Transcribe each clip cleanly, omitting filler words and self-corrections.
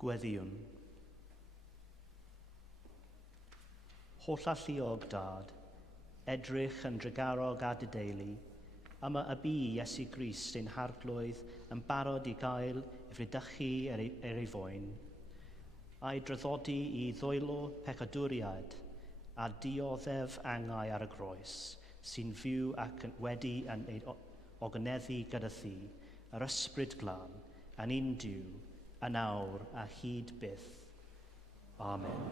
Gweddiwn. Holl alluog dad, edrych yn drygarog a dy deulu, am y bu Iesu Grist ein harglwydd yn barod I gael I frydychu ei foen, a'i dryddodi I ddwylo pecadwriad a dioddef angau ar y groes, sy'n fyw ac wedi yn ei ogneddu gyda thi, yr ysbryd glân, yn un diw, yn awr a hyd byth. Amen.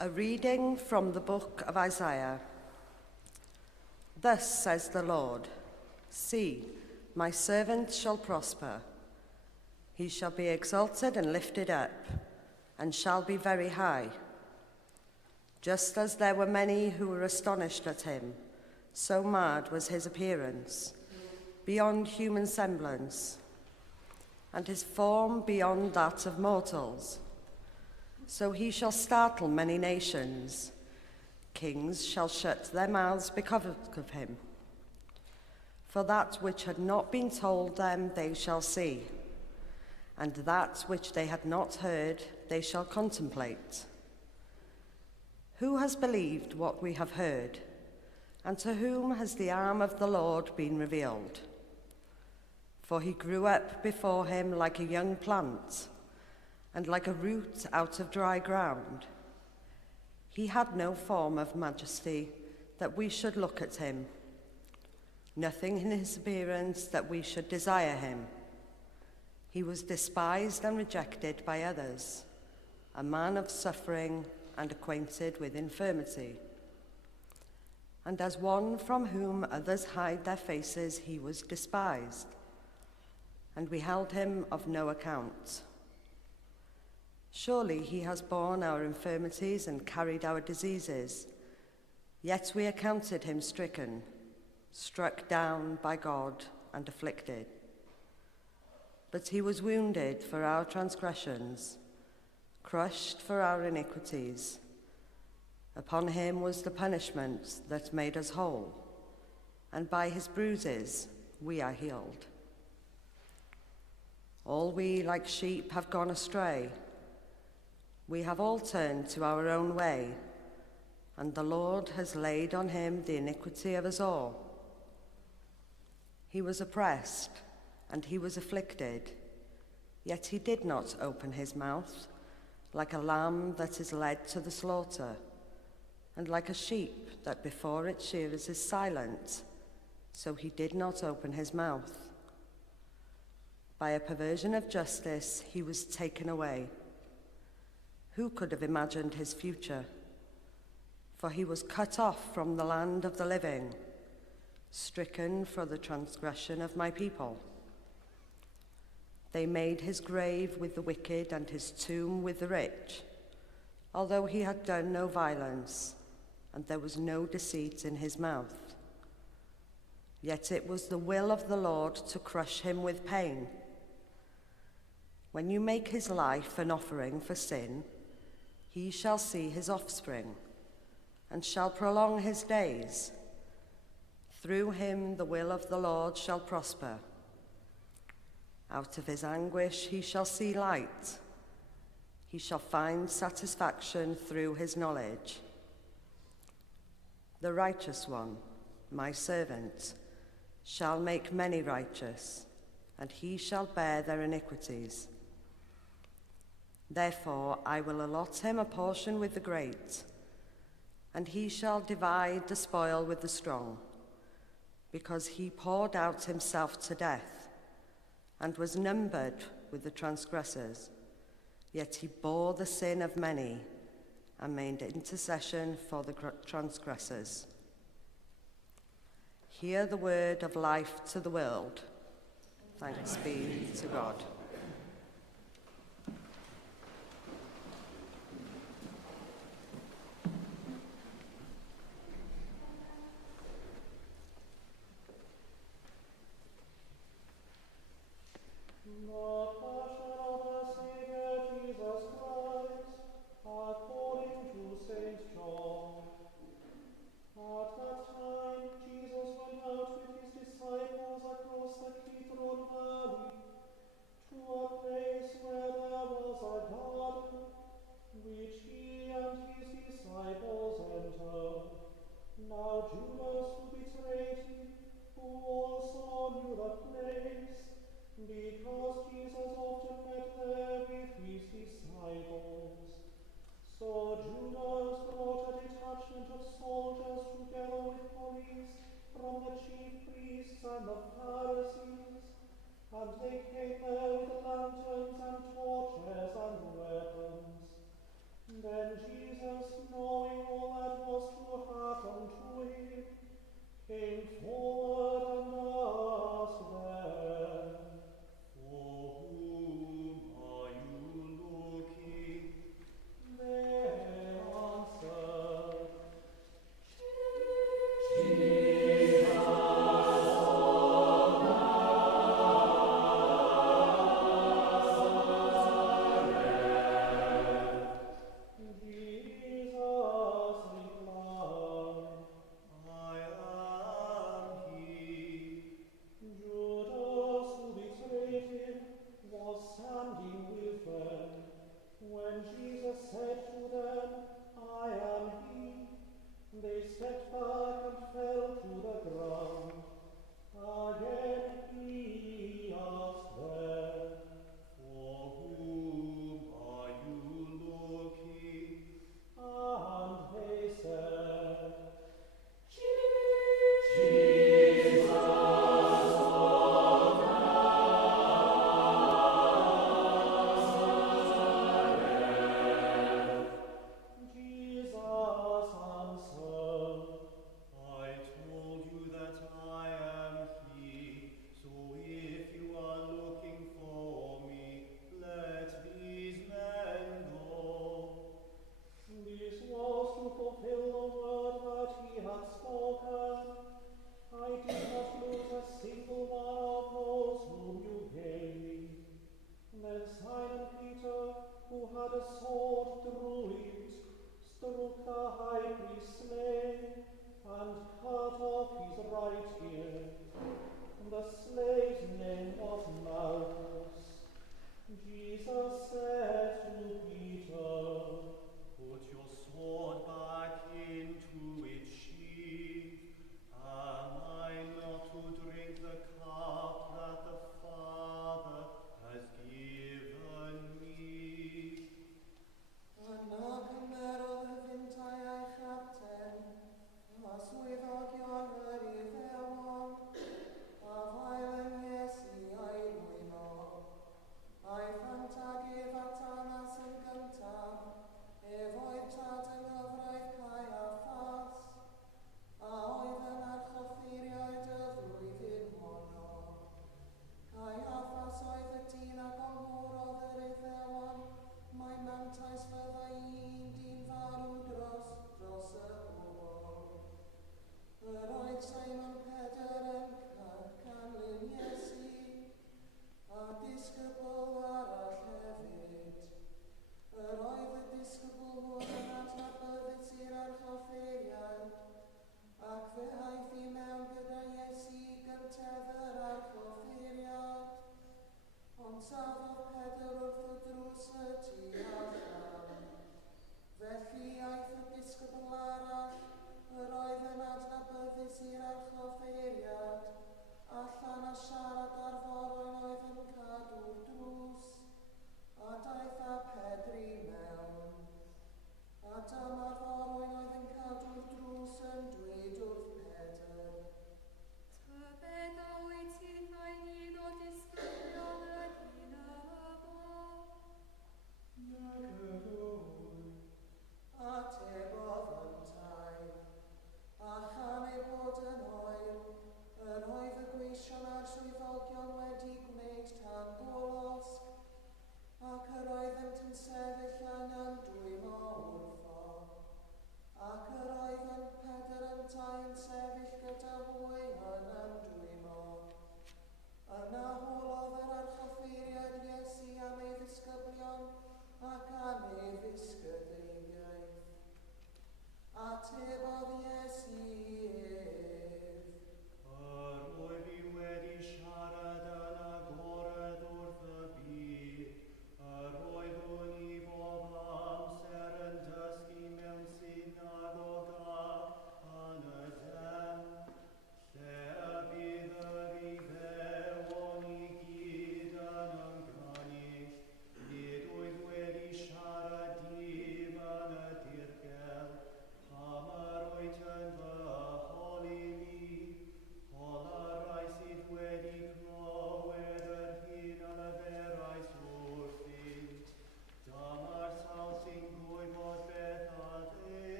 A reading from the book of Isaiah. Thus says the Lord, see, my servant shall prosper. He shall be exalted and lifted up, and shall be very high. Just as there were many who were astonished at him, so marred was his appearance, beyond human semblance, and his form beyond that of mortals. So he shall startle many nations. Kings shall shut their mouths because of him. For that which had not been told them they shall see, and that which they had not heard they shall contemplate. Who has believed what we have heard, and to whom has the arm of the Lord been revealed? For he grew up before him like a young plant, and like a root out of dry ground. He had no form of majesty that we should look at him, nothing in his appearance that we should desire him. He was despised and rejected by others, a man of suffering and acquainted with infirmity. And as one from whom others hide their faces, he was despised, and we held him of no account. Surely he has borne our infirmities and carried our diseases. Yet we accounted him stricken, struck down by God, and afflicted. But he was wounded for our transgressions, crushed for our iniquities. Upon him was the punishment that made us whole, and by his bruises we are healed. All we like sheep have gone astray. We have all turned to our own way, and the Lord has laid on him the iniquity of us all. He was oppressed, and he was afflicted, yet he did not open his mouth, like a lamb that is led to the slaughter, and like a sheep that before its shearers is silent, so he did not open his mouth. By a perversion of justice he was taken away. Who could have imagined his future? For he was cut off from the land of the living, stricken for the transgression of my people. They made his grave with the wicked and his tomb with the rich, although he had done no violence, and there was no deceit in his mouth. Yet it was the will of the Lord to crush him with pain. When you make his life an offering for sin, he shall see his offspring, and shall prolong his days. Through him the will of the Lord shall prosper. Out of his anguish he shall see light. He shall find satisfaction through his knowledge. The righteous one, my servant, shall make many righteous, and he shall bear their iniquities. Therefore I will allot him a portion with the great, and he shall divide the spoil with the strong, because he poured out himself to death, and was numbered with the transgressors. Yet he bore the sin of many, and made intercession for the transgressors. Hear the word of life to the world. Thanks be to God.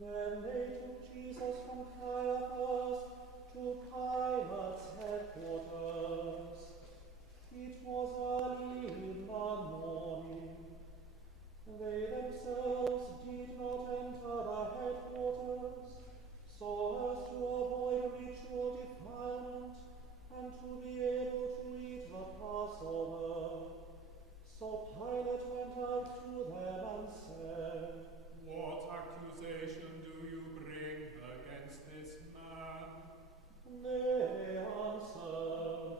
Then they took Jesus from Caiaphas to Pilate's headquarters. It was early in the morning. They themselves did not enter the headquarters, so as to avoid ritual defilement and to be able to eat the Passover. So Pilate went out to them and said, What accusation do you bring against this man? They answered,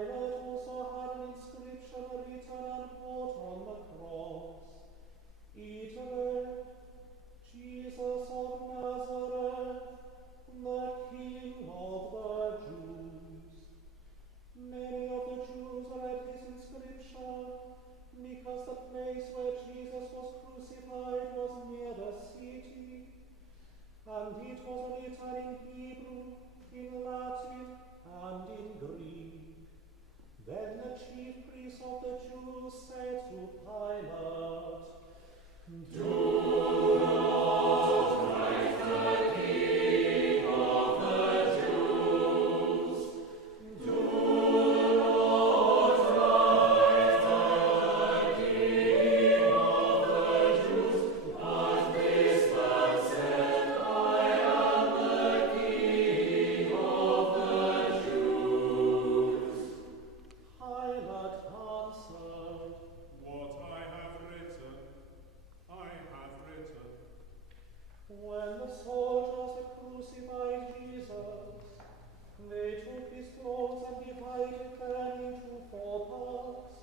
Pilate also had an inscription written and put on the cross. Ebrill, Jesus of Nazareth, the King of the Jews. Many of the Jews read this inscription because the place where Jesus was crucified was near the city, and it was written in Hebrew, in Latin, and in Greek. Then the chief priests of the Jews said to Pilate, "Do not write the King of the Jews. Do not write the King of the Jews, but this man said, I am the King of the Jews." Pilate answered, What I have written, I have written. When the soldiers had crucified Jesus, they took his clothes and divided them into 4 parts,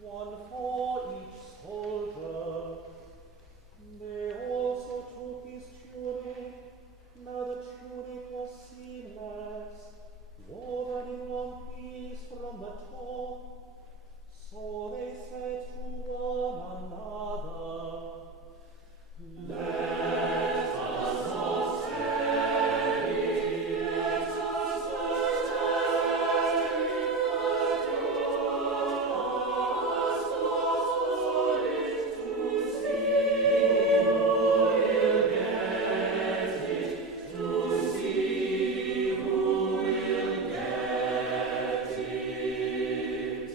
one for each soldier. They also took his tunic. Now the tunic was seamless, woven in one piece from the top. So they said to one another, "Let us not tear it, let us not tear it, but us for it to see who will get it, to see who will get it."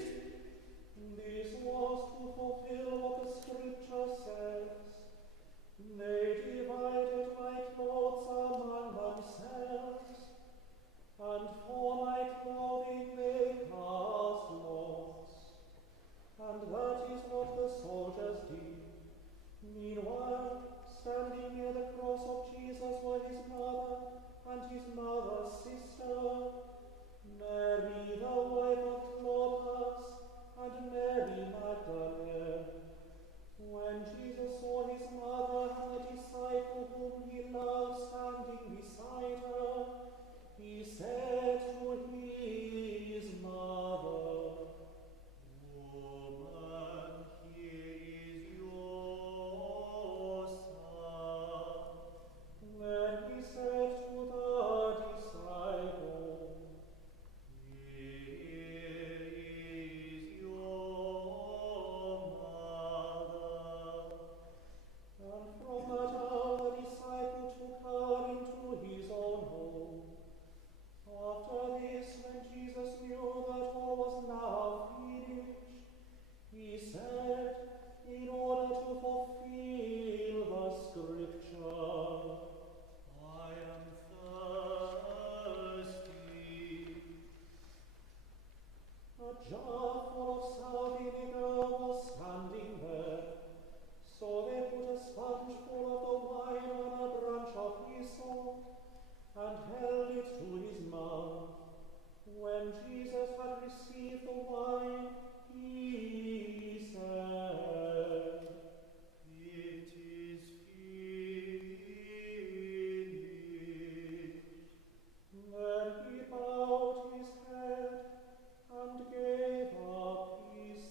This was to fulfill what the scripture says. They divided my clothes among themselves, and for my clothing they cast lots. And that is what the soldiers did. Meanwhile, standing near the cross of Jesus were his mother and his mother's sister, Mary the wife of Clopas, and Mary Magdalene. When Jesus saw his mother and the disciple whom he loved standing beside her, he said to his mother, "Woman, here is your son." Then he said to the disciple, "Here is your mother." And from that hour the disciple took her into his own home. After this, when Jesus knew that all was now finished, he said, in order to fulfill the scripture, "I am thirsty." A jar full of sour vinegar was standing there, so they put a sponge full of the wine on a branch of hyssop and held it to his mouth. When Jesus had received the wine, he said, "It is finished." Then he bowed his head and gave up his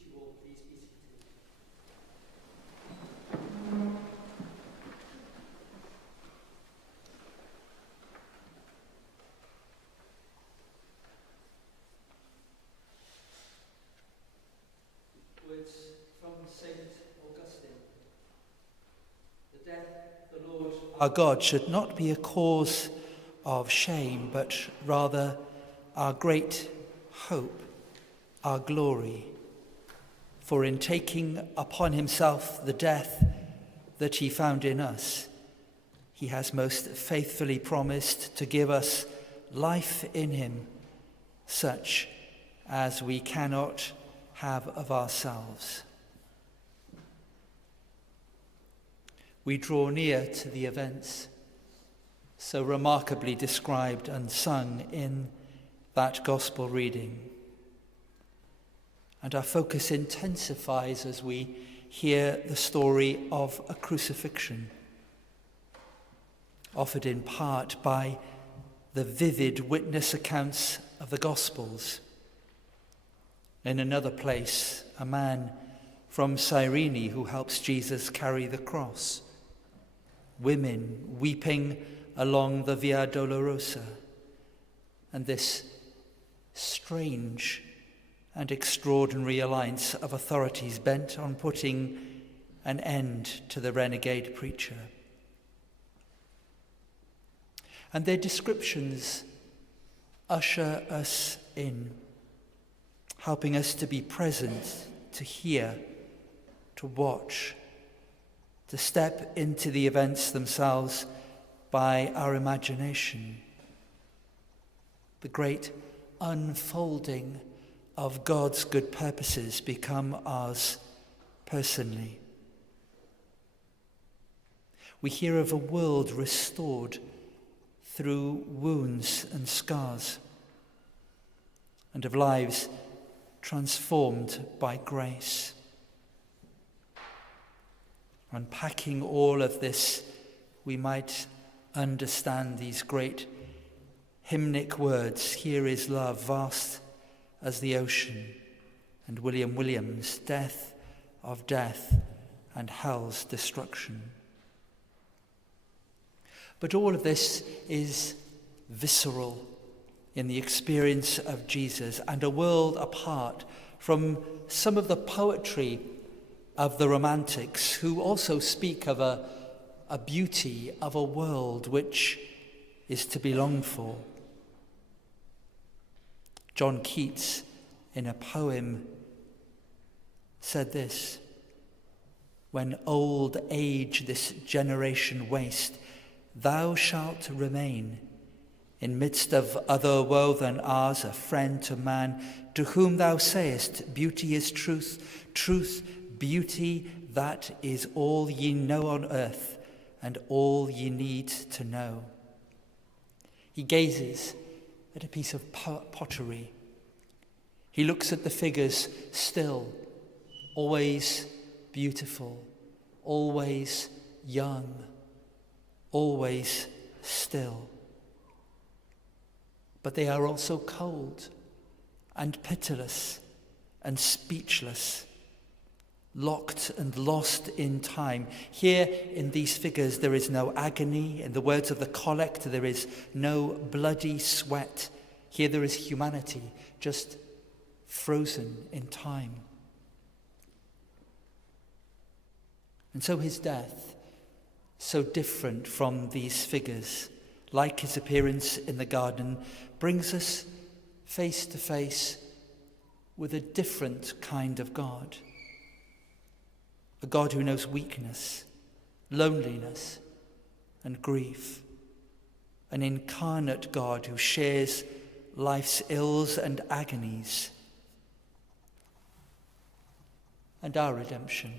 Would you all please be seated? Words from St. Augustine. The death of the Lord our God should not be a cause of shame, but rather our great hope, our glory. For in taking upon himself the death that he found in us, he has most faithfully promised to give us life in him, such as we cannot have of ourselves. We draw near to the events so remarkably described and sung in that gospel reading. And our focus intensifies as we hear the story of a crucifixion, offered in part by the vivid witness accounts of the Gospels. In another place, a man from Cyrene who helps Jesus carry the cross. Women weeping along the Via Dolorosa. And this strange and extraordinary alliance of authorities bent on putting an end to the renegade preacher. And their descriptions usher us in, helping us to be present, to hear, to watch, to step into the events themselves by our imagination. The great unfolding of God's good purposes become ours personally. We hear of a world restored through wounds and scars, and of lives transformed by grace. Unpacking all of this, we might understand these great hymnic words. Here is love, vast as the ocean, and William Williams, death of death and hell's destruction. But all of this is visceral in the experience of Jesus, and a world apart from some of the poetry of the Romantics, who also speak of a beauty of a world which is to be longed for. John Keats, in a poem, said this: "When old age this generation waste, thou shalt remain in midst of other woe than ours, a friend to man, to whom thou sayest, beauty is truth, truth, beauty, that is all ye know on earth, and all ye need to know." He gazes at a piece of pottery. He looks at the figures still, always beautiful, always young, always still. But they are also cold and pitiless and speechless, locked and lost in time. Here in these figures there is no agony. In the words of the collect, there is no bloody sweat. Here there is humanity, just frozen in time. And so his death, so different from these figures, like his appearance in the garden, brings us face to face with a different kind of God. A God who knows weakness, loneliness, and grief. An incarnate God who shares life's ills and agonies. And our redemption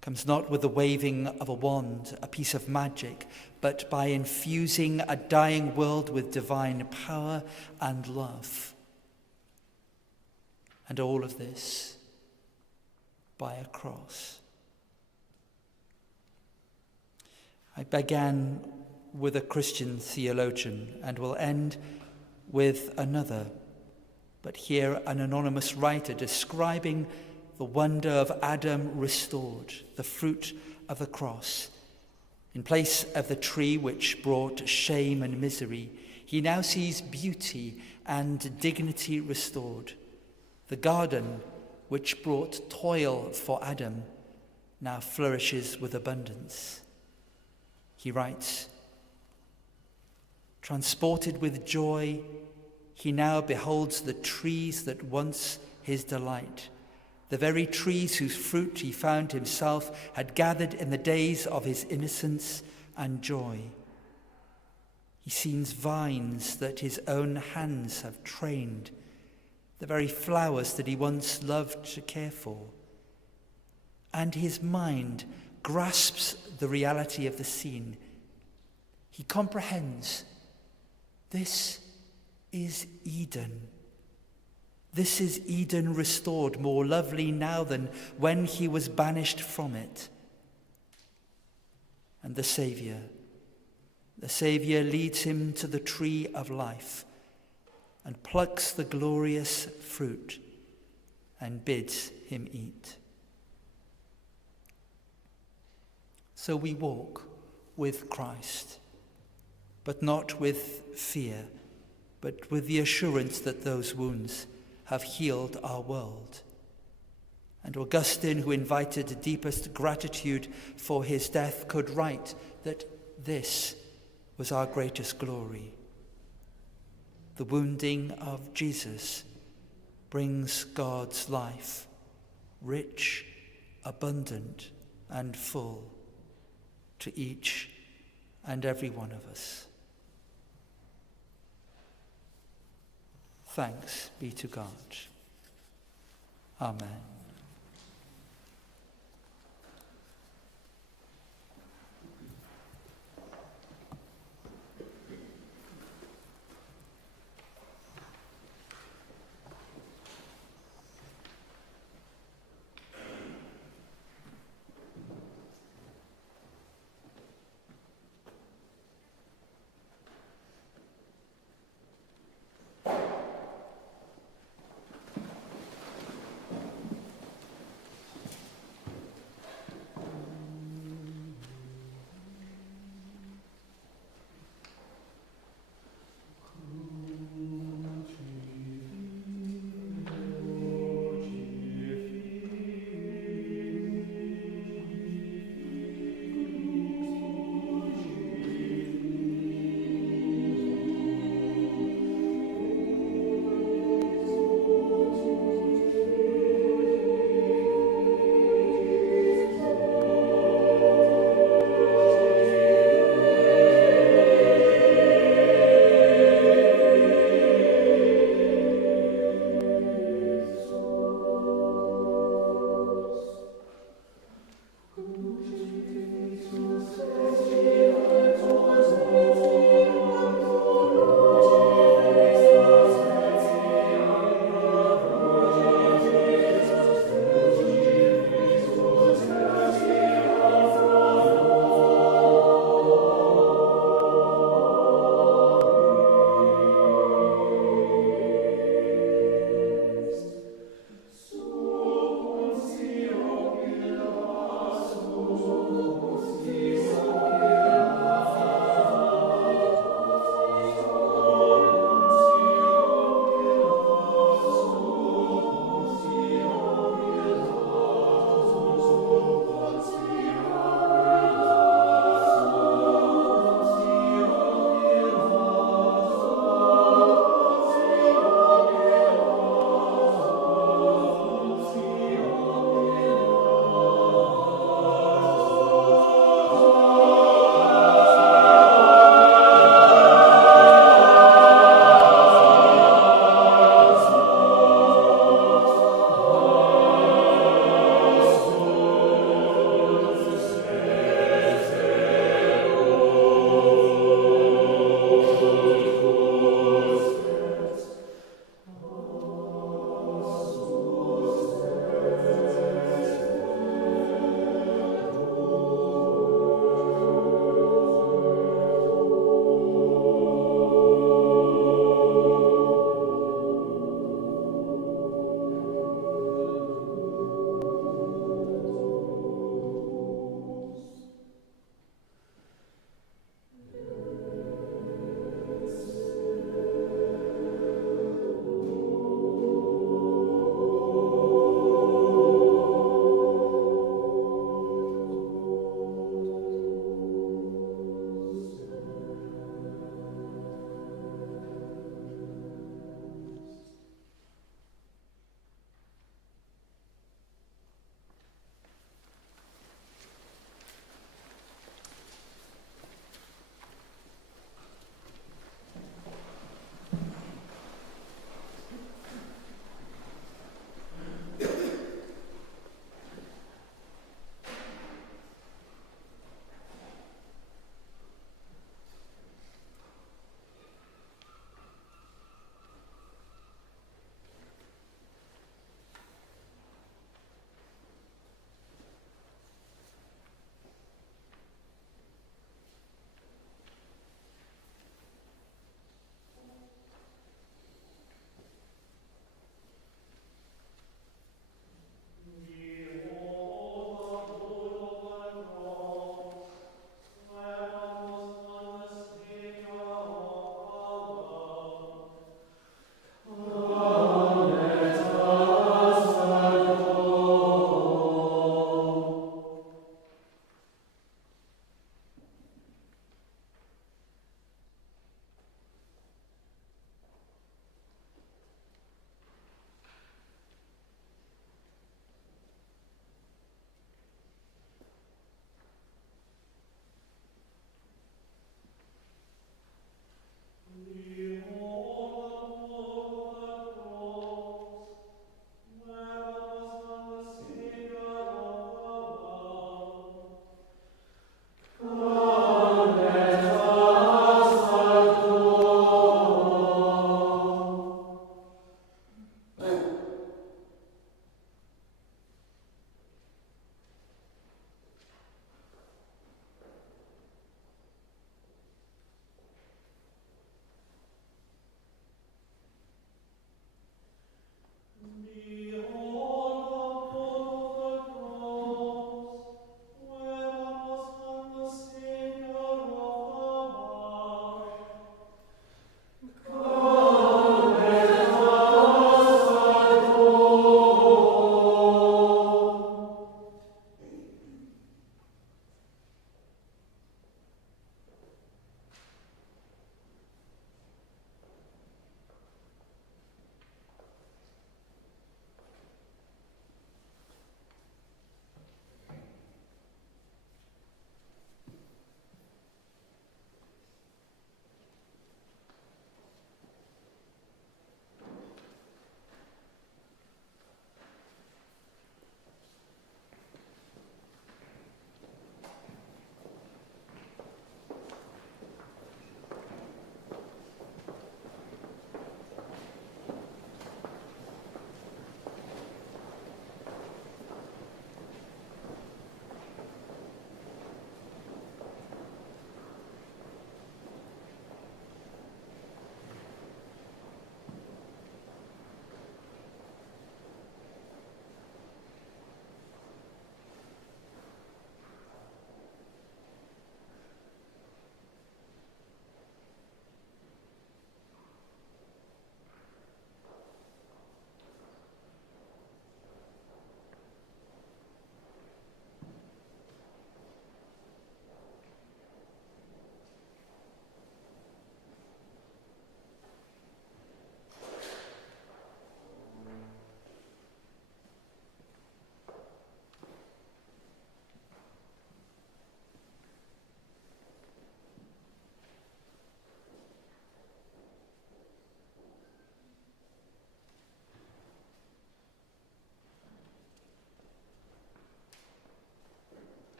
comes not with the waving of a wand, a piece of magic, but by infusing a dying world with divine power and love. And all of this by a cross. I began with a Christian theologian and will end with another, but hear an anonymous writer describing the wonder of Adam restored, the fruit of the cross. In place of the tree which brought shame and misery, he now sees beauty and dignity restored. The garden which brought toil for Adam now flourishes with abundance. He writes, transported with joy, he now beholds the trees that once his delight, the very trees whose fruit he found himself had gathered in the days of his innocence and joy. He sees vines that his own hands have trained, the very flowers that he once loved to care for. And his mind grasps the reality of the scene. He comprehends, this is Eden. This is Eden restored, more lovely now than when he was banished from it. And the Saviour leads him to the tree of life and plucks the glorious fruit and bids him eat. So we walk with Christ, but not with fear, but with the assurance that those wounds have healed our world. And Augustine, who invited deepest gratitude for his death, could write that this was our greatest glory. The wounding of Jesus brings God's life, rich, abundant, and full, to each and every one of us. Thanks be to God. Amen.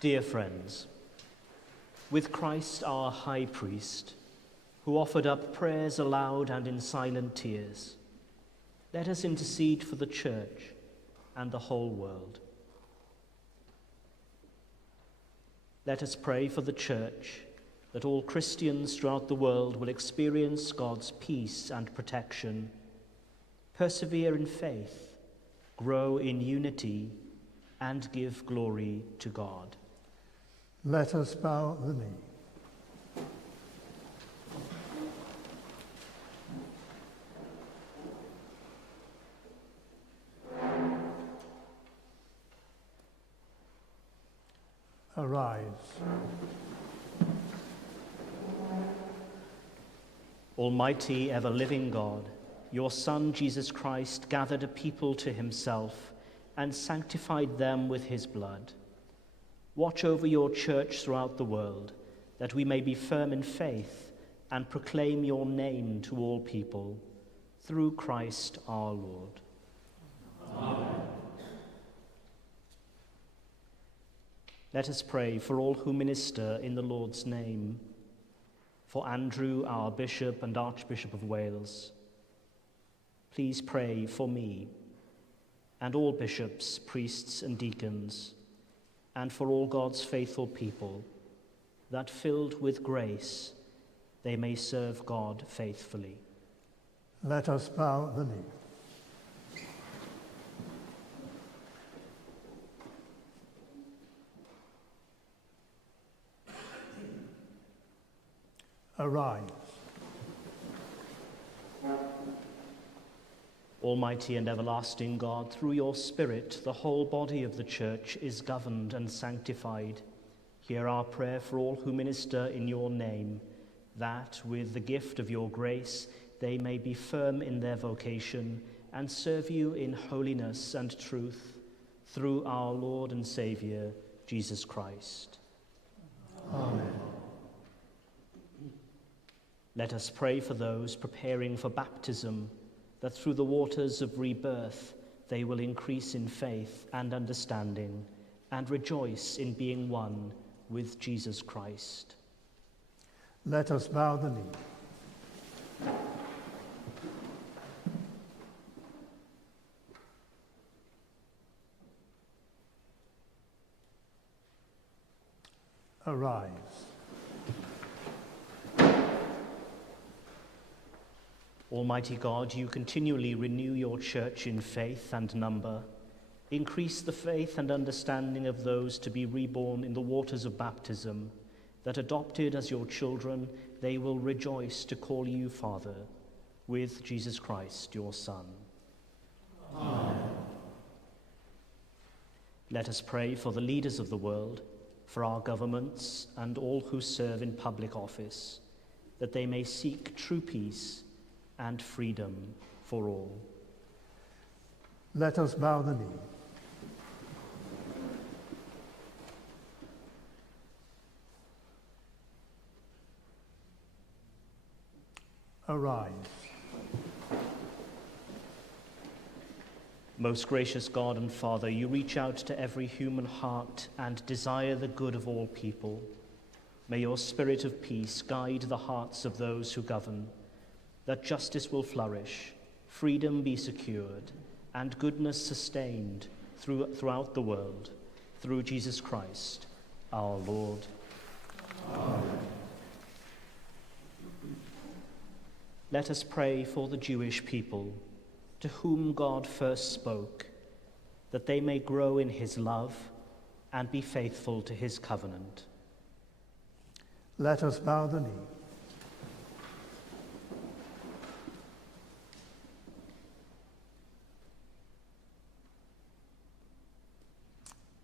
Dear friends, with Christ our high priest, who offered up prayers aloud and in silent tears, let us intercede for the Church and the whole world. Let us pray for the Church, that all Christians throughout the world will experience God's peace and protection, persevere in faith, grow in unity, and give glory to God. Let us bow the knee. Arise. Almighty, ever-living God, your Son, Jesus Christ, gathered a people to himself and sanctified them with his blood. Watch over your church throughout the world, that we may be firm in faith and proclaim your name to all people, through Christ our Lord. Amen. Let us pray for all who minister in the Lord's name, for Andrew, our Bishop and Archbishop of Wales. Please pray for me and all bishops, priests and deacons, and for all God's faithful people, that filled with grace, they may serve God faithfully. Let us bow the knee. Arise. Almighty and everlasting God, through your Spirit, the whole body of the Church is governed and sanctified. Hear our prayer for all who minister in your name, that, with the gift of your grace, they may be firm in their vocation and serve you in holiness and truth, through our Lord and Saviour, Jesus Christ. Amen. Let us pray for those preparing for baptism, that through the waters of rebirth they will increase in faith and understanding and rejoice in being one with Jesus Christ. Let us bow the knee. Arise. Almighty God, you continually renew your church in faith and number. Increase the faith and understanding of those to be reborn in the waters of baptism, that adopted as your children, they will rejoice to call you Father, with Jesus Christ, your Son. Amen. Let us pray for the leaders of the world, for our governments and all who serve in public office, that they may seek true peace and freedom for all. Let us bow the knee. Arise. Most gracious God and Father, you reach out to every human heart and desire the good of all people. May your spirit of peace guide the hearts of those who govern, that justice will flourish, freedom be secured, and goodness sustained throughout the world, through Jesus Christ, our Lord. Amen. Let us pray for the Jewish people, to whom God first spoke, that they may grow in his love and be faithful to his covenant. Let us bow the knee.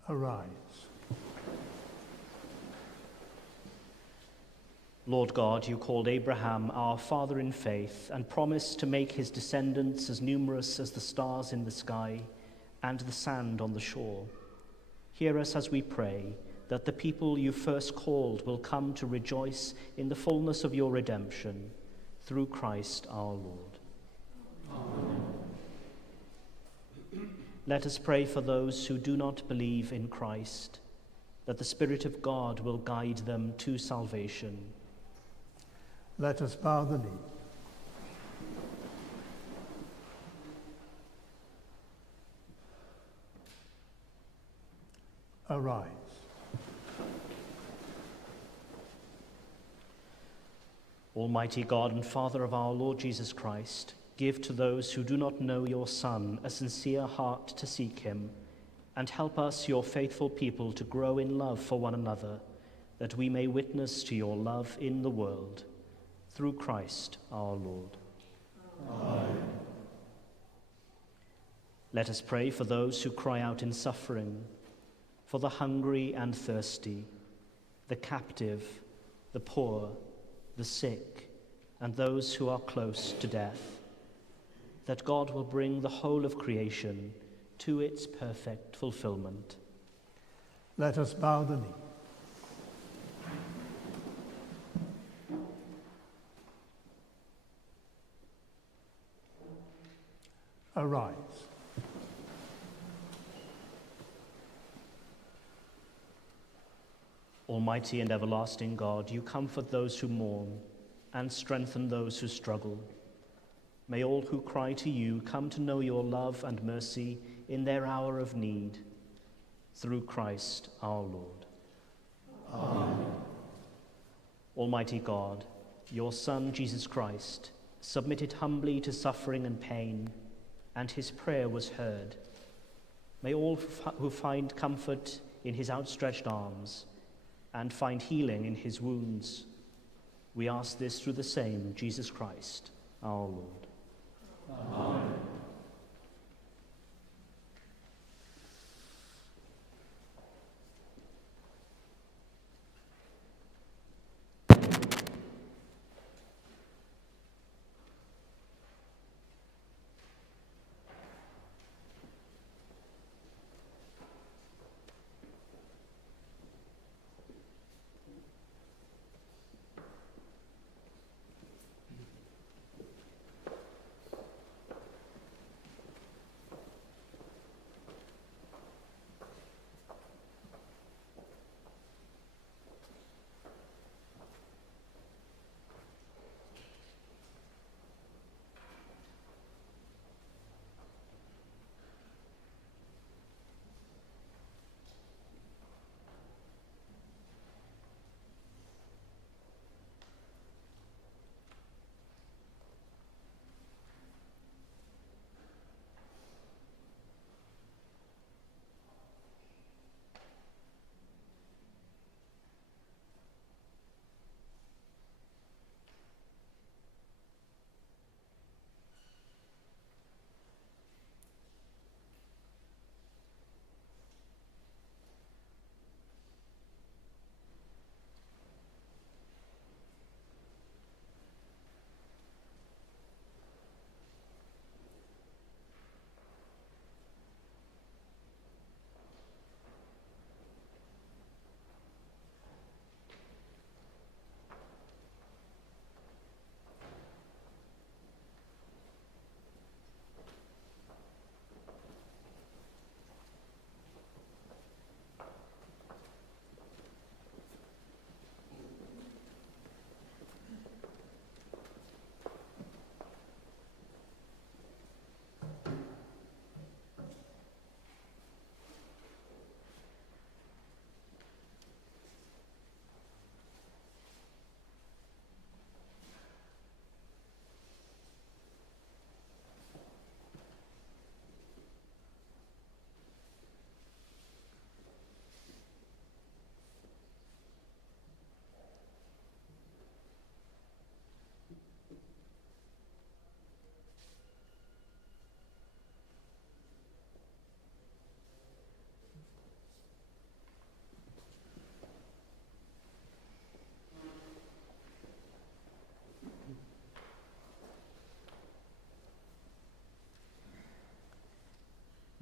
Arise. Lord God, you called Abraham our father in faith and promised to make his descendants as numerous as the stars in the sky and the sand on the shore. Hear us as we pray that the people you first called will come to rejoice in the fullness of your redemption, through Christ our Lord. Amen. Let us pray for those who do not believe in Christ, that the Spirit of God will guide them to salvation. Let us bow the knee. Arise. Almighty God and Father of our Lord Jesus Christ, give to those who do not know your Son a sincere heart to seek him, and help us, your faithful people, to grow in love for one another, that we may witness to your love in the world. Through Christ our Lord. Amen. Let us pray for those who cry out in suffering, for the hungry and thirsty, the captive, the poor, the sick, and those who are close to death, that God will bring the whole of creation to its perfect fulfillment. Let us bow the knee. Arise. Almighty and everlasting God, you comfort those who mourn and strengthen those who struggle. May all who cry to you come to know your love and mercy in their hour of need. Through Christ our Lord. Amen. Almighty God, your Son, Jesus Christ, submitted humbly to suffering and pain, and his prayer was heard. May all who find comfort in his outstretched arms and find healing in his wounds. We ask this through the same Jesus Christ, our Lord. Amen.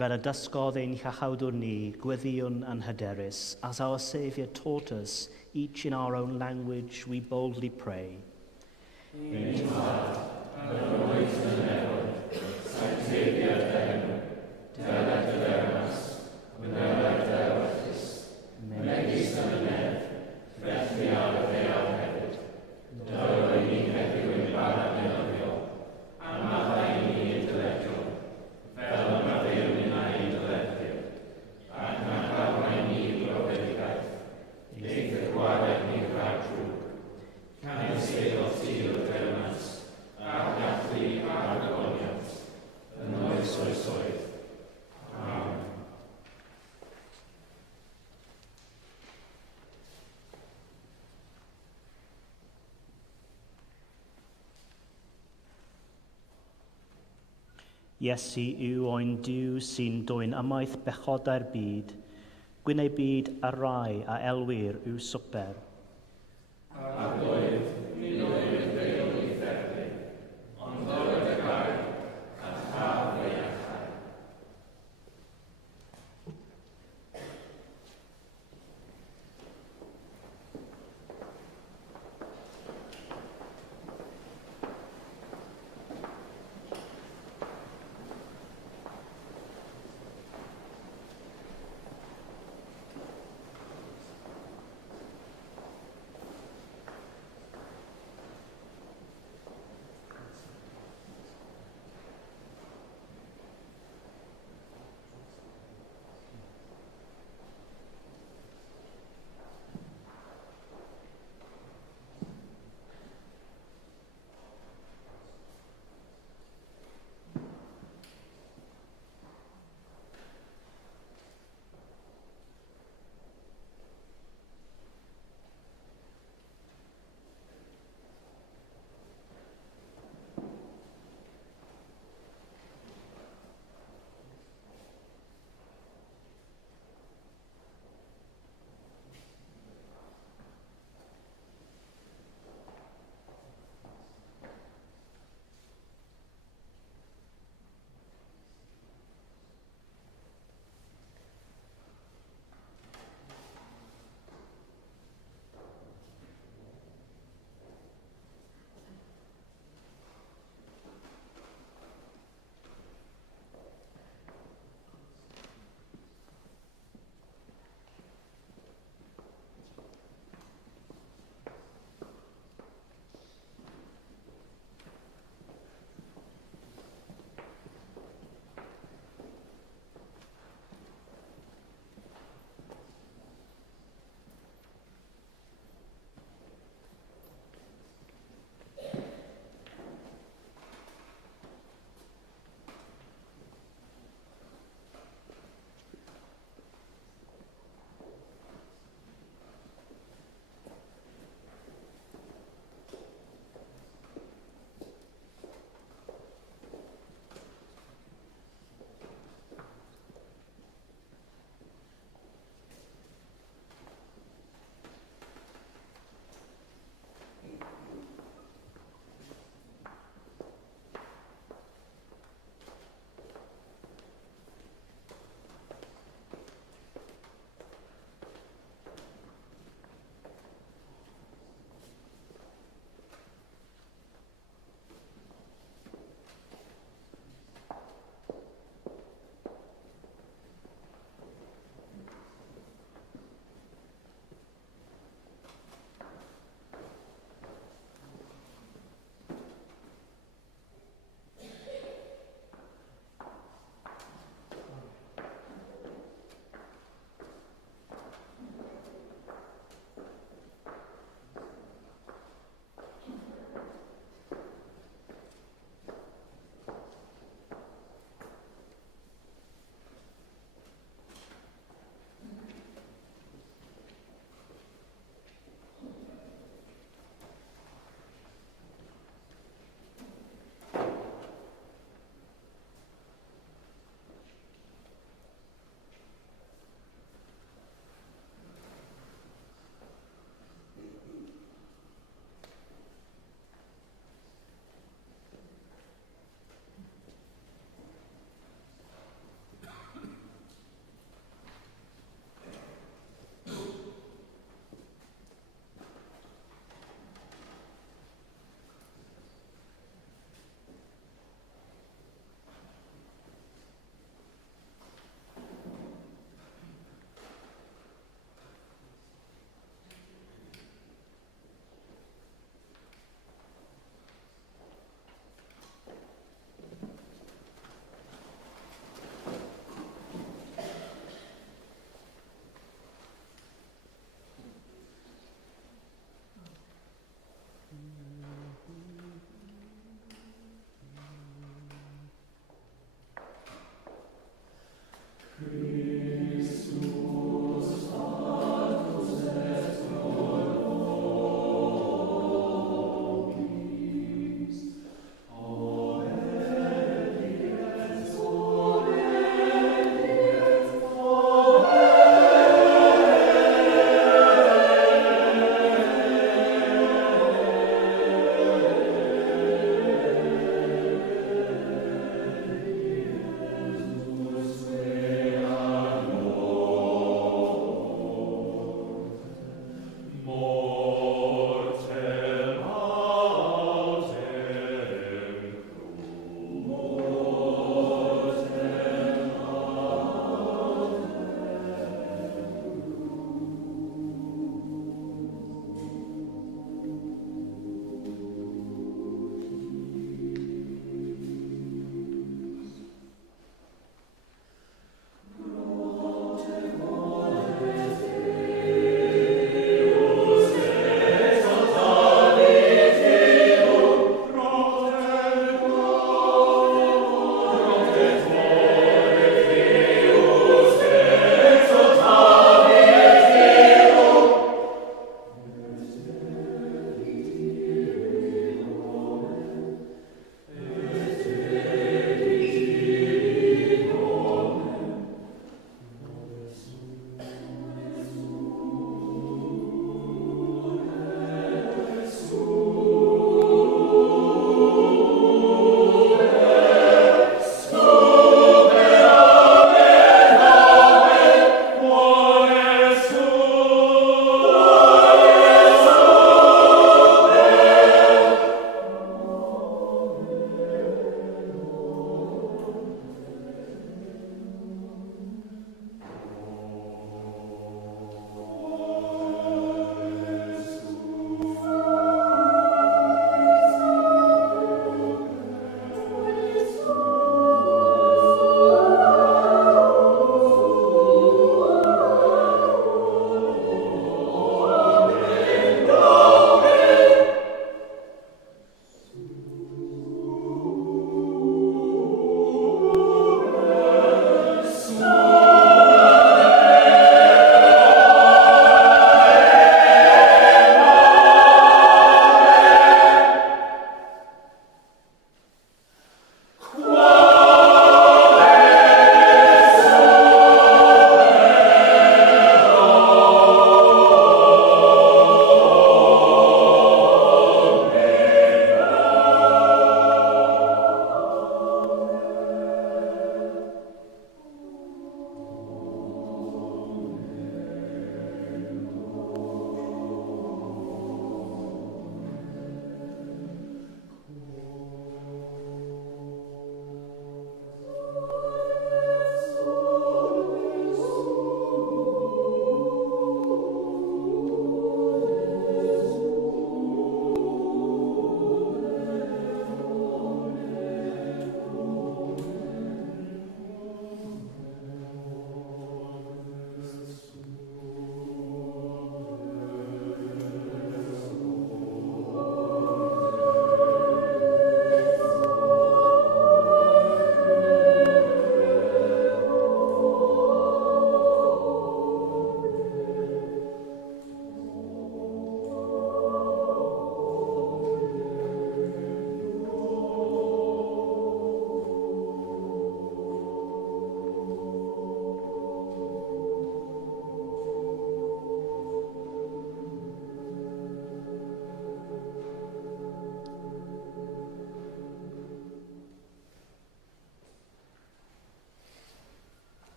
Fel y dysgodd ein chachawdwr ni, gweddiwn and hyderus, as our Saviour taught us, each in our own language, we boldly pray. Megis Iesu yw oen Duw sy'n dwyn ymaith bechodau'r byd, gwyneu byd a rai a elwyr yw swper.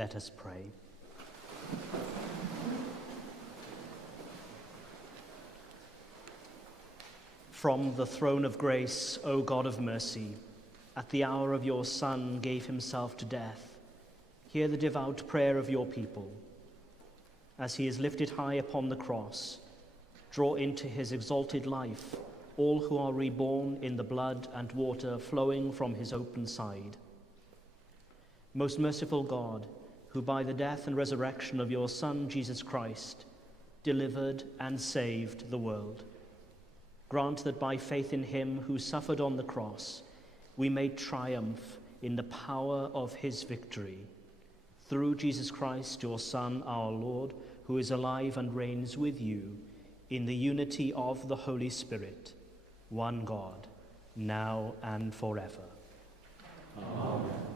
Let us pray. From the throne of grace, O God of mercy, at the hour of your Son gave himself to death, hear the devout prayer of your people. As he is lifted high upon the cross, draw into his exalted life all who are reborn in the blood and water flowing from his open side. Most merciful God, who by the death and resurrection of your Son, Jesus Christ, delivered and saved the world, grant that by faith in him who suffered on the cross, we may triumph in the power of his victory. Through Jesus Christ, your Son, our Lord, who is alive and reigns with you in the unity of the Holy Spirit, one God, now and forever. Amen.